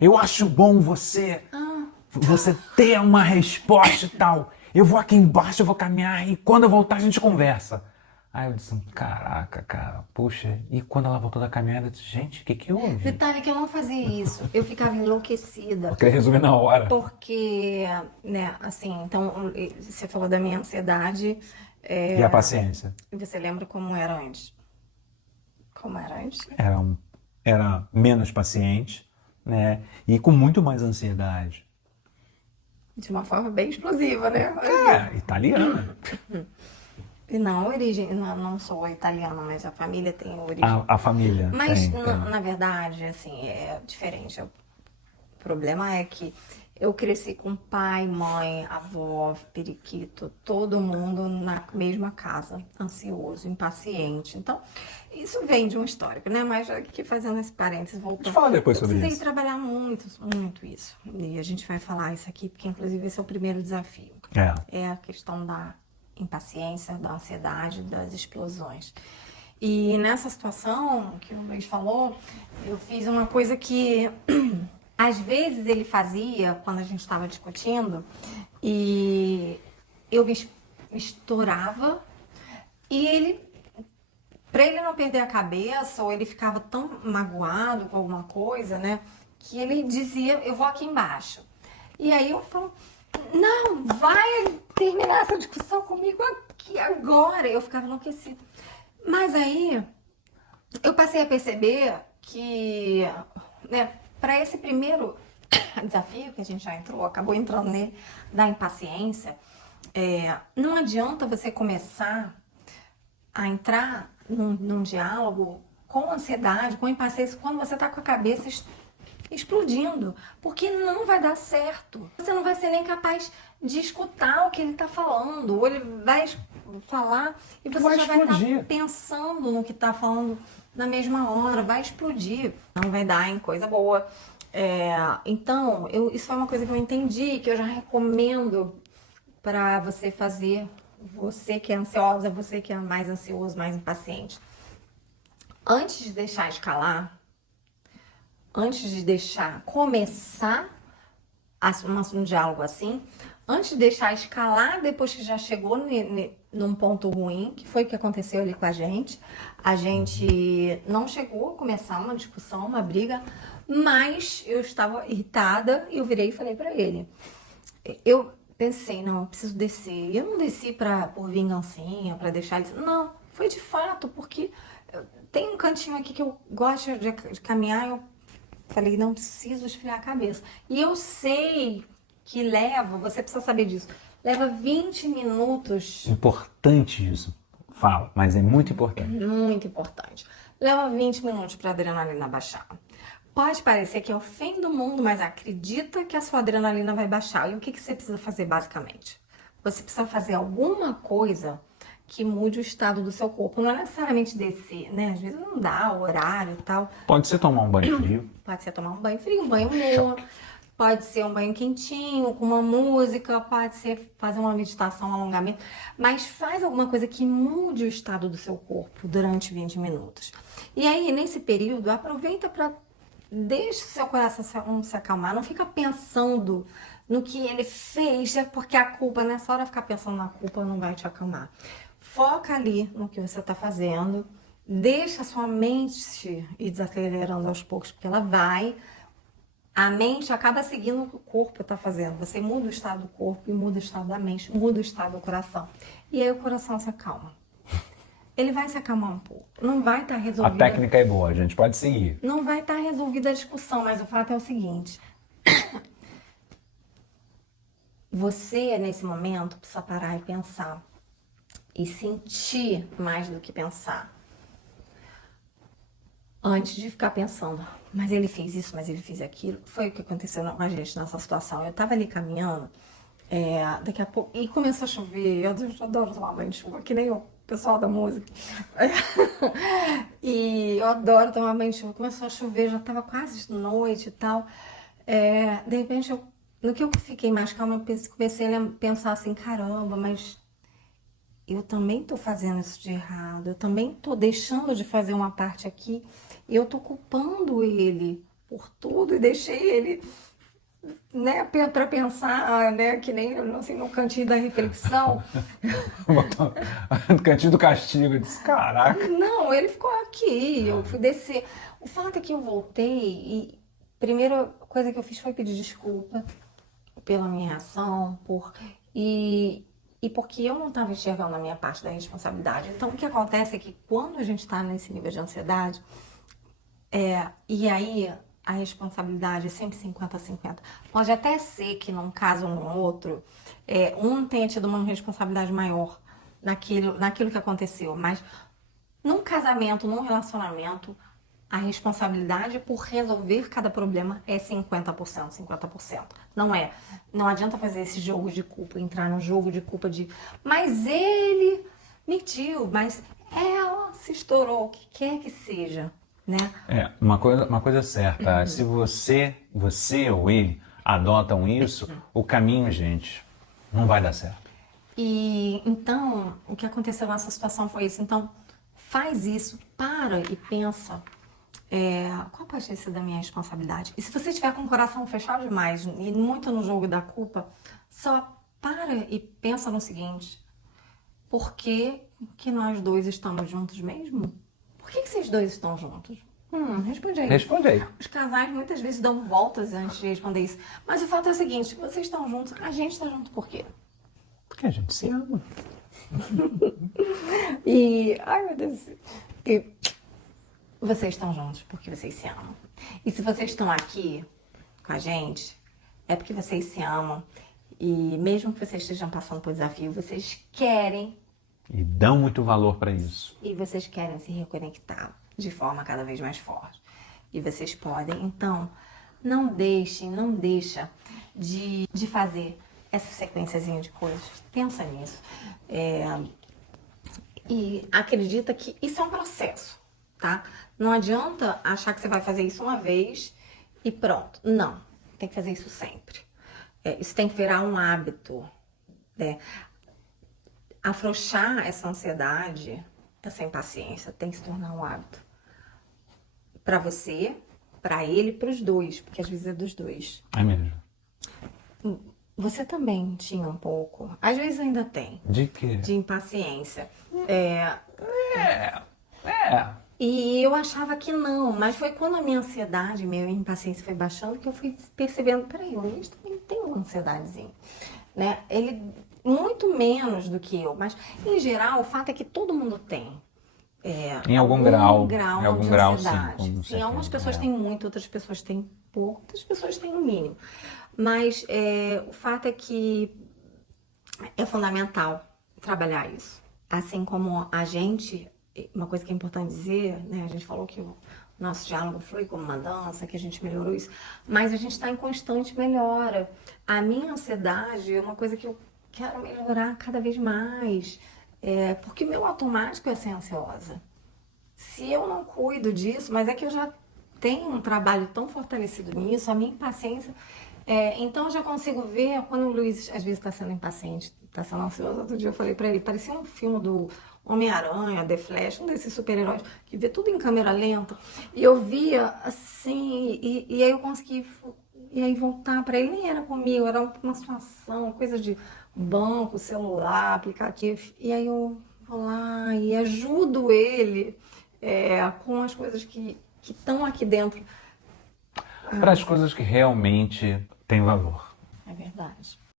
Eu acho bom você ter uma resposta e tal. Eu vou aqui embaixo, eu vou caminhar e quando eu voltar a gente conversa. Aí eu disse, caraca, cara, puxa. E quando ela voltou da caminhada, eu disse, gente, o que que houve? Detalhe que eu não fazia isso. Eu ficava enlouquecida. Eu queria resolver na hora. Porque, né, assim, então, você falou da minha ansiedade. E a paciência? Você lembra como era antes? Como era antes? Era menos paciente, né? E com muito mais ansiedade. De uma forma bem explosiva, né? Italiana. E não, origem, não sou italiana, mas a família tem origem. A família Mas, tem. na verdade, assim, é diferente. O problema é que eu cresci com pai, mãe, avó, periquito, todo mundo na mesma casa, ansioso, impaciente. Então, isso vem de um histórico, né? Mas aqui fazendo esse parênteses, A gente voltando. fala depois sobre Precisei isso. trabalhar muito, muito isso. E a gente vai falar isso aqui, porque inclusive esse é o primeiro desafio. É. É a questão da impaciência, da ansiedade, das explosões. E nessa situação que o Luiz falou, eu fiz uma coisa que às vezes ele fazia quando a gente estava discutindo e eu me estourava e ele, para ele não perder a cabeça ou ele ficava tão magoado com alguma coisa, né, que ele dizia, eu vou aqui embaixo. E aí eu falo, não, vai terminar essa discussão comigo aqui agora. Eu ficava enlouquecida. Mas aí eu passei a perceber que, né, para esse primeiro desafio que a gente já entrou, acabou entrando nele, da impaciência, não adianta você começar a entrar num diálogo com ansiedade, com impaciência, quando você está com a cabeça explodindo, porque não vai dar certo. Você não vai ser nem capaz de escutar o que ele está falando, ou ele vai falar e você Vai já vai explodir. estar pensando no que está falando na mesma hora, vai explodir, não vai dar em coisa boa. Então, isso foi uma coisa que eu entendi, que eu já recomendo para você fazer, você que é ansiosa, você que é mais ansioso, mais impaciente. Antes de deixar escalar, antes de deixar começar um diálogo assim, antes de deixar escalar, depois que já chegou num ponto ruim, que foi o que aconteceu ali com a gente não chegou a começar uma discussão, uma briga, mas eu estava irritada e eu virei e falei pra ele. Eu pensei, não, eu preciso descer. E eu não desci por vingancinha, pra deixar ele. Não, foi de fato, porque tem um cantinho aqui que eu gosto de caminhar, eu falei, não preciso esfriar a cabeça. E eu sei que você precisa saber disso, leva 20 minutos. Importante isso. Fala, mas é muito importante. Muito importante. Leva 20 minutos para a adrenalina baixar. Pode parecer que é o fim do mundo, mas acredita que a sua adrenalina vai baixar. E o que você precisa fazer basicamente? Você precisa fazer alguma coisa que mude o estado do seu corpo. Não é necessariamente descer, né? Às vezes não dá o horário e tal. Pode ser tomar um banho frio. Pode ser tomar um banho frio, um banho morno. Pode ser um banho quentinho, com uma música. Pode ser fazer uma meditação, um alongamento. Mas faz alguma coisa que mude o estado do seu corpo durante 20 minutos. E aí, nesse período, aproveita para... Deixa o seu coração se acalmar. Não fica pensando no que ele fez, porque a culpa, nessa hora, ficar pensando na culpa não vai te acalmar. Foca ali no que você está fazendo. Deixa a sua mente ir desacelerando aos poucos, porque ela vai. A mente acaba seguindo o que o corpo está fazendo. Você muda o estado do corpo e muda o estado da mente, muda o estado do coração. E aí o coração se acalma. Ele vai se acalmar um pouco. Não vai estar A resolvido. técnica é boa, a gente pode seguir. Não vai estar resolvida a discussão, mas o fato é o seguinte. Você, nesse momento, precisa parar e pensar. E sentir mais do que pensar. Antes de ficar pensando, mas ele fez isso, mas ele fez aquilo. Foi o que aconteceu com a gente nessa situação. Eu tava ali caminhando, daqui a pouco, e começou a chover. Eu adoro tomar banho de chuva, que nem o pessoal da música. E eu adoro tomar banho de chuva. Começou a chover, já tava quase de noite e tal. De repente, no que eu fiquei mais calma, eu comecei a pensar assim, caramba, mas eu também tô fazendo isso de errado, eu também tô deixando de fazer uma parte aqui e eu tô culpando ele por tudo e deixei ele, né, para pensar, né, que nem assim, no cantinho da reflexão. Botou no cantinho do castigo. Eu disse, caraca. Não, ele ficou aqui, eu fui descer. O fato é que eu voltei e a primeira coisa que eu fiz foi pedir desculpa pela minha reação, e porque eu não estava enxergando a minha parte da responsabilidade. Então, o que acontece é que quando a gente está nesse nível de ansiedade, e aí a responsabilidade é sempre 50-50. Pode até ser que num caso ou no outro, um tenha tido uma responsabilidade maior naquilo que aconteceu, mas num casamento, num relacionamento, a responsabilidade por resolver cada problema é 50%, 50%. Não adianta fazer esse jogo de culpa, entrar no jogo de culpa mas ele mentiu, mas ela se estourou, o que quer que seja, né? Uma coisa é certa, se você ou ele adotam isso, o caminho, gente, não vai dar certo. E então, o que aconteceu nessa situação foi isso. Então, faz isso, para e pensa. Qual pode ter sido a minha responsabilidade? E se você estiver com o coração fechado demais e muito no jogo da culpa, só para e pensa no seguinte: por que que nós dois estamos juntos mesmo? Por que vocês dois estão juntos? Responde aí. Responde aí. Os casais muitas vezes dão voltas antes de responder isso. Mas o fato é o seguinte: vocês estão juntos, a gente está junto por quê? Porque a gente se ama. Ai meu Deus. E vocês estão juntos porque vocês se amam. E se vocês estão aqui com a gente, é porque vocês se amam. E mesmo que vocês estejam passando por desafio, vocês querem. E dão muito valor para isso. E vocês querem se reconectar de forma cada vez mais forte. E vocês podem. Então, não deixa de fazer essa sequenciazinha de coisas. Pensa nisso. E acredita que isso é um processo, tá? Não adianta achar que você vai fazer isso uma vez e pronto. Não, tem que fazer isso sempre. Isso tem que virar um hábito, né? Afrouxar essa ansiedade, essa impaciência, tem que se tornar um hábito. Pra você, pra ele, pros dois, porque às vezes é dos dois. É mesmo. Você também tinha um pouco, às vezes ainda tem. De quê? De impaciência. E eu achava que não, mas foi quando a minha ansiedade, minha impaciência foi baixando que eu fui percebendo, peraí, o Luiz também tem uma ansiedadezinha, né? Ele, muito menos do que eu, mas em geral o fato é que todo mundo tem. Em algum grau. Em algum de grau, ansiedade. sim. Sim, algumas pessoas têm muito, outras pessoas têm pouco, outras pessoas têm no mínimo. Mas o fato é que é fundamental trabalhar isso. Assim como a gente, uma coisa que é importante dizer, né? A gente falou que o nosso diálogo flui como uma dança, que a gente melhorou isso, mas a gente está em constante melhora. A minha ansiedade é uma coisa que eu quero melhorar cada vez mais, porque o meu automático é ser ansiosa. Se eu não cuido disso, mas é que eu já tenho um trabalho tão fortalecido nisso, a minha impaciência. Então eu já consigo ver quando o Luiz às vezes está sendo impaciente, está sendo ansioso. Outro dia eu falei para ele, parecia um filme do Homem-Aranha, The Flash, um desses super-heróis, que vê tudo em câmera lenta. E eu via assim, e aí eu consegui voltar para ele, nem era comigo, era uma situação, coisa de banco, celular, aplicativo. E aí eu vou lá e ajudo ele com as coisas que estão aqui dentro. Para as coisas que realmente têm valor. É verdade.